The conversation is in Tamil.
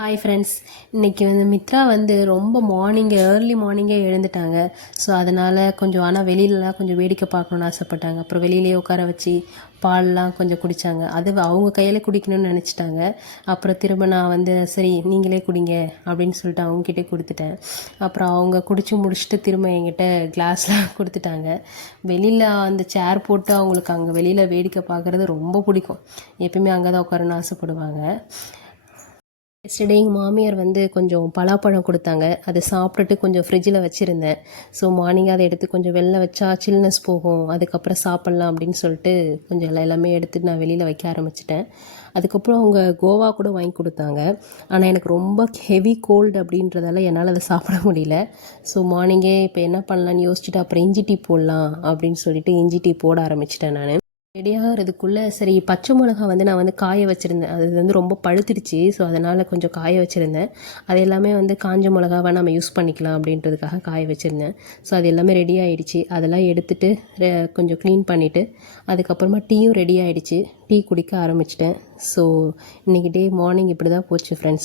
Hi friends. இன்றைக்கி மித்ரா ரொம்ப ஏர்லி மார்னிங்கே எழுந்துட்டாங்க. ஸோ அதனால் கொஞ்சம் ஆனால் வெளியிலலாம் கொஞ்சம் வேடிக்கை பார்க்கணுன்னு ஆசைப்பட்டாங்க. அப்புறம் வெளியிலேயே உட்கார வச்சு பால்லாம் கொஞ்சம் குடித்தாங்க. அது அவங்க கையில் குடிக்கணும்னு நினச்சிட்டாங்க. அப்புறம் திரும்ப நான் சரி நீங்களே குடிங்க அப்படின்னு சொல்லிட்டு அவங்கக்கிட்டே கொடுத்துட்டேன். அப்புறம் அவங்க குடித்து முடிச்சுட்டு திரும்ப என்கிட்ட கிளாஸ்லாம் கொடுத்துட்டாங்க. வெளியில் அந்த சேர் போட்டு அவங்களுக்கு அங்கே வெளியில் வேடிக்கை பார்க்குறது ரொம்ப பிடிக்கும். எப்பயுமே அங்கே தான் உட்காரணுன்னு ஆசைப்படுவாங்க. எஸ்டர்டே எங்கள் மாமியார் கொஞ்சம் பலாப்பழம் கொடுத்தாங்க. அதை சாப்பிட்டுட்டு கொஞ்சம் ஃப்ரிட்ஜில் வச்சுருந்தேன். ஸோ மார்னிங் அதை எடுத்து கொஞ்சம் வெளில வச்சா சில்னஸ் போகும், அதுக்கப்புறம் சாப்பிட்லாம் அப்படின்னு சொல்லிட்டு கொஞ்சம் எல்லாமே எடுத்துட்டு நான் வெளியில் வைக்க ஆரம்பிச்சிட்டேன். அதுக்கப்புறம் அவங்க கோவா கூட வாங்கி கொடுத்தாங்க. ஆனால் எனக்கு ரொம்ப ஹெவி கோல்டு அப்படின்றதால என்னால் அதை சாப்பிட முடியல. ஸோ மார்னிங்கே இப்போ என்ன பண்ணலான்னு யோசிச்சுட்டு அப்புறம் இஞ்சி டீ போடலாம் அப்படின்னு சொல்லிட்டு இஞ்சி டீ போட ஆரம்பிச்சிட்டேன் நான். ரெடியாகிறதுக்குள்ளே சரி பச்சை மிளகா நான் காய வச்சுருந்தேன். அது ரொம்ப பழுத்துடுச்சு. ஸோ அதனால் கொஞ்சம் காய வச்சுருந்தேன். அது எல்லாமே காஞ்ச மிளகாவாக நம்ம யூஸ் பண்ணிக்கலாம் அப்படின்றதுக்காக காய வச்சுருந்தேன். ஸோ அது எல்லாமே ரெடி ஆகிடுச்சு. அதெல்லாம் எடுத்துகிட்டு கொஞ்சம் க்ளீன் பண்ணிவிட்டு அதுக்கப்புறமா டீயும் ரெடி ஆகிடுச்சு. டீ குடிக்க ஆரம்பிச்சிட்டேன். ஸோ இன்றைக்கி டே மார்னிங் இப்படி தான் போச்சு ஃப்ரெண்ட்ஸ்.